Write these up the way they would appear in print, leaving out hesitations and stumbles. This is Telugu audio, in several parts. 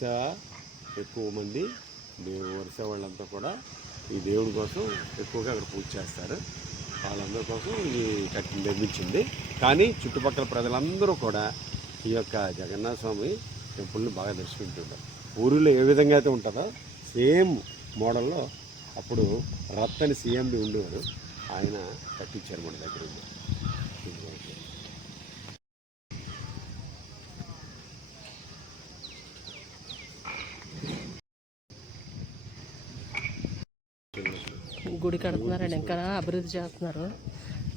ఎక్కువ మంది వరుస వాళ్ళంతా కూడా ఈ దేవుడి కోసం ఎక్కువగా అక్కడ పూజ చేస్తారు. వాళ్ళందరి కోసం ఇది నిర్మించింది. కానీ చుట్టుపక్కల ప్రజలందరూ కూడా ఈ యొక్క జగన్నాథ స్వామి టెంపుల్ని బాగా దర్శించుంటారు. ఊరిలో ఏ విధంగా అయితే ఉంటుందో సేమ్ మోడల్లో అప్పుడు రత్తని సీఎండి ఉండేవారు. ఆయన కట్టించారు మన దగ్గర. గుడి కడుతున్నారండి, ఇంకా అభివృద్ధి చేస్తున్నారు.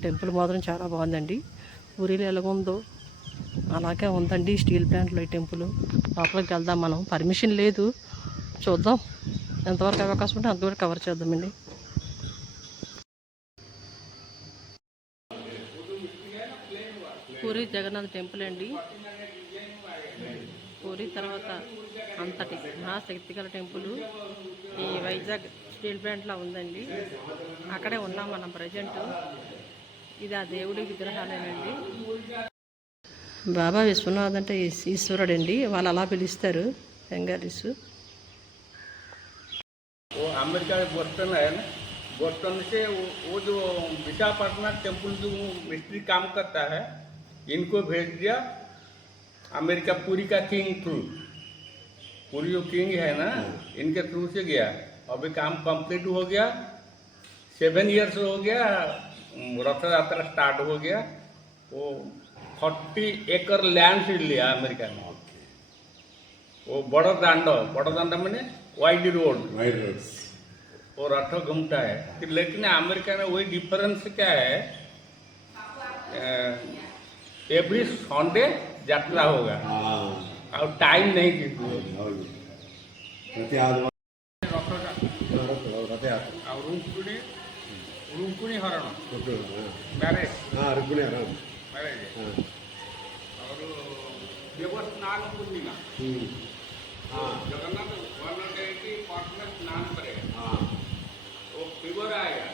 టెంపుల్ మాత్రం చాలా బాగుందండి. ఊరిలో ఎలాగుందో అలాగే ఉందండి. స్టీల్ ప్లాంట్లో ఈ టెంపుల్. లోపలికి వెళ్దాం, మనం పర్మిషన్ లేదు, చూద్దాం ఎంతవరకు అవకాశం ఉంటే అంతవరకు కవర్ చేద్దామండి. పూరి జగన్నాథ్ టెంపుల్ అండి. పూరి తర్వాత అంతటి మహాశక్తి గల టెంపుల్ ఈ వైజాగ్ స్టీల్ ప్లాంట్లో ఉందండి. అక్కడే ఉన్నాం మనం ప్రజెంట్. ఇది ఆ దేవుడి విగ్రహాలేనండి. బాబా విశ్వనాథ్ అంటే ఈశ్వరుడు అండి, వాళ్ళు అలా పిలుస్తారు బెంగాలీస్. अमेरिका बोस्टन है ना, बोस्टन से वो जो विशाखापट्टनम टेम्पल जो मिस्ट्री काम करता है, इनको भेज दिया अमेरिका पूरी का किंग थ्रू। पूरी जो किंग है ना, इनके थ्रू से गया। अभी काम कंप्लीट हो गया, 7 इयर्स हो गया, रथ यात्रा स्टार्ट हो गया। वो 40 एकड़ लैंड लिया अमेरिका में। वो बड़ा दांडा मैंने वाइड रोड वो रथ घूमता है। लेकिन अमेरिका में वही डिफरेंस क्या है, एवरी संडे यात्रा होगा और टाइम नहीं रुक्मिणी हरण मैरिज और देवस्थान पूर्णिमा जगन्नाथ की पार्टनर स्नान करेगा। वो फीवर आएगा,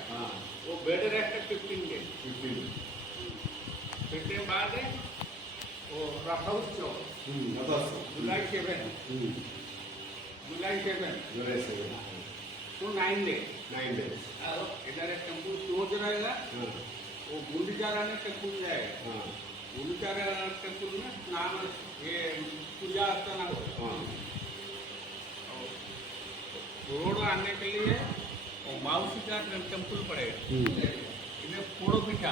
वो बेड रेस्ट 15 डेज। फिर के बाद वो रथोत्सव जुलाई 7 तो 9 डेज इधर एक टेम्पल क्लोज रहेगा। वो गुंडीचा रानी टेम्पल जाएगा। गुंडीचा रानी टेम्पल में स्नान ये पूजा अर्चना होगा। रोड आने के लिए माउसी का टेम्पल पड़ेगा। इधर पोड़ो पिठा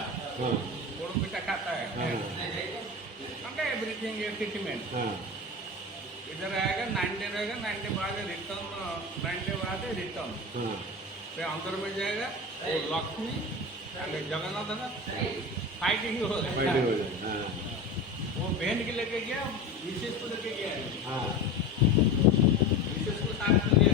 खाता है, एवरीथिंग ट्रीटमेंट। इधर आएगा 9 डे रहेगा, 9 डे बाद रिटर्न, 9 डे बाद रिटर्न। फिर अंदर में जाएगा वो लक्ष्मी जगन्नाथ है ना, फाइटिंग हो जाएगा। वो बहन के लेके गया, विशेष को लेके गया, विशेष को साथ में लिया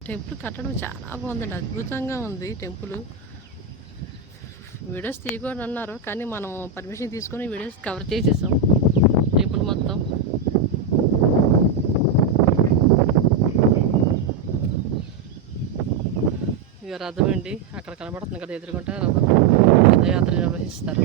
టెంపుల్ కట్టడం చాలా బాగుందండి, అద్భుతంగా ఉంది టెంపుల్. వీడియోస్ తీయకూడదు అన్నారు, కానీ మనం పర్మిషన్ తీసుకొని వీడియోస్ కవర్ చేసేసాం టెంపుల్ మొత్తం. ఇక రథం అండి, అక్కడ కనబడుతుంది కదా ఎదురుగుంటా రథం. రథయాత్ర నిర్వహిస్తారు.